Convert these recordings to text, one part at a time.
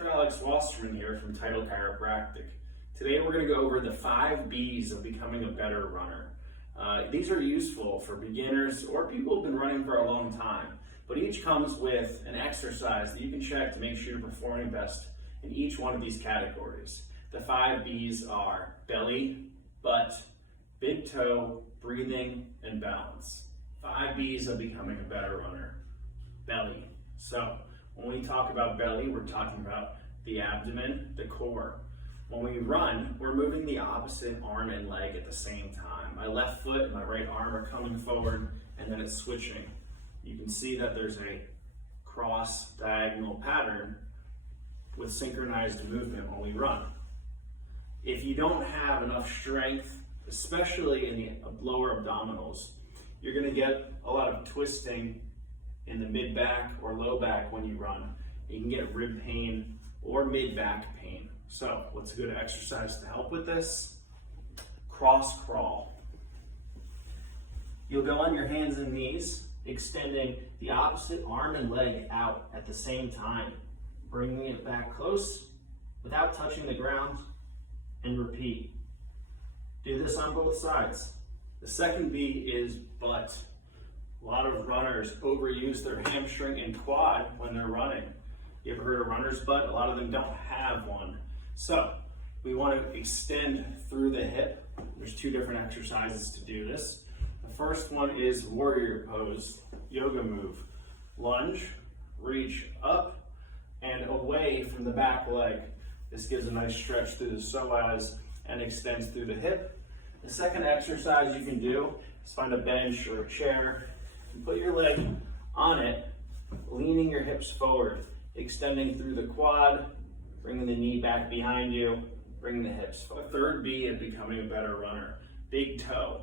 Dr. Alex Wasserman here from Untitled Chiropractic. Today we're going to go over the 5 B's of becoming a better runner. These are useful for beginners or people who've been running for a long time, but each comes with an exercise that you can check to make sure you're performing best in each one of these categories. The 5 B's are belly, butt, big toe, breathing, and balance. 5 B's of becoming a better runner. Belly. So, when we talk about belly, we're talking about the abdomen, the core. When we run, we're moving the opposite arm and leg at the same time. My left foot and my right arm are coming forward, and then it's switching. You can see that there's a cross-diagonal pattern with synchronized movement when we run. If you don't have enough strength, especially in the lower abdominals, you're going to get a lot of twisting in the mid-back or low back when you run. You can get rib pain or mid-back pain. So, what's a good exercise to help with this? Cross crawl. You'll go on your hands and knees, extending the opposite arm and leg out at the same time, bringing it back close without touching the ground, and repeat. Do this on both sides. The second B is butt. A lot of runners overuse their hamstring and quad when they're running. You ever heard of runner's butt? A lot of them don't have one. So we want to extend through the hip. There's 2 different exercises to do this. The first one is warrior pose, yoga move. Lunge, reach up and away from the back leg. This gives a nice stretch through the psoas and extends through the hip. The second exercise you can do is find a bench or a chair and put your leg on it, leaning your hips forward, extending through the quad, bringing the knee back behind you, bringing the hips forward. The third B is becoming a better runner, big toe.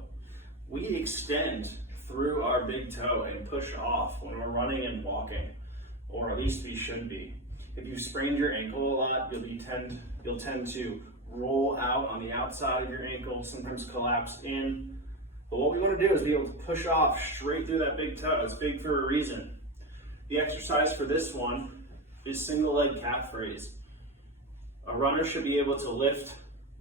We extend through our big toe and push off when we're running and walking, or at least we should be. If you sprained your ankle a lot, you'll tend to roll out on the outside of your ankle, sometimes collapse in. But what we want to do is be able to push off straight through that big toe. It's big for a reason. The exercise for this one is single leg calf raise. A runner should be able to lift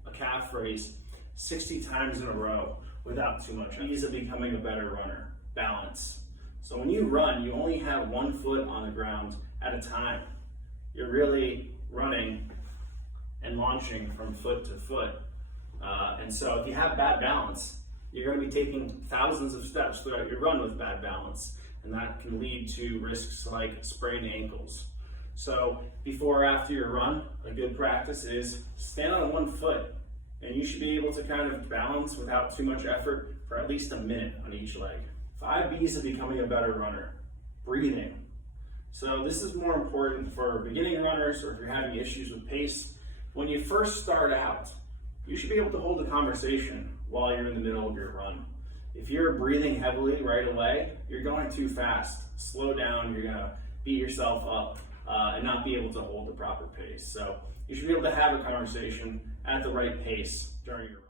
a calf raise 60 times in a row without too much effort. Ease of becoming a better runner. Balance. So when you run, you only have one foot on the ground at a time. You're really running and launching from foot to foot. And so if you have bad balance, you're going to be taking thousands of steps throughout your run with bad balance. And that can lead to risks like sprained ankles. So before or after your run, a good practice is stand on one foot. And you should be able to kind of balance without too much effort for at least a minute on each leg. 5 B's of becoming a better runner. Breathing. So this is more important for beginning runners or if you're having issues with pace. When you first start out, you should be able to hold a conversation while you're in the middle of your run. If you're breathing heavily right away, you're going too fast. Slow down, you're gonna beat yourself up and not be able to hold the proper pace. So you should be able to have a conversation at the right pace during your run.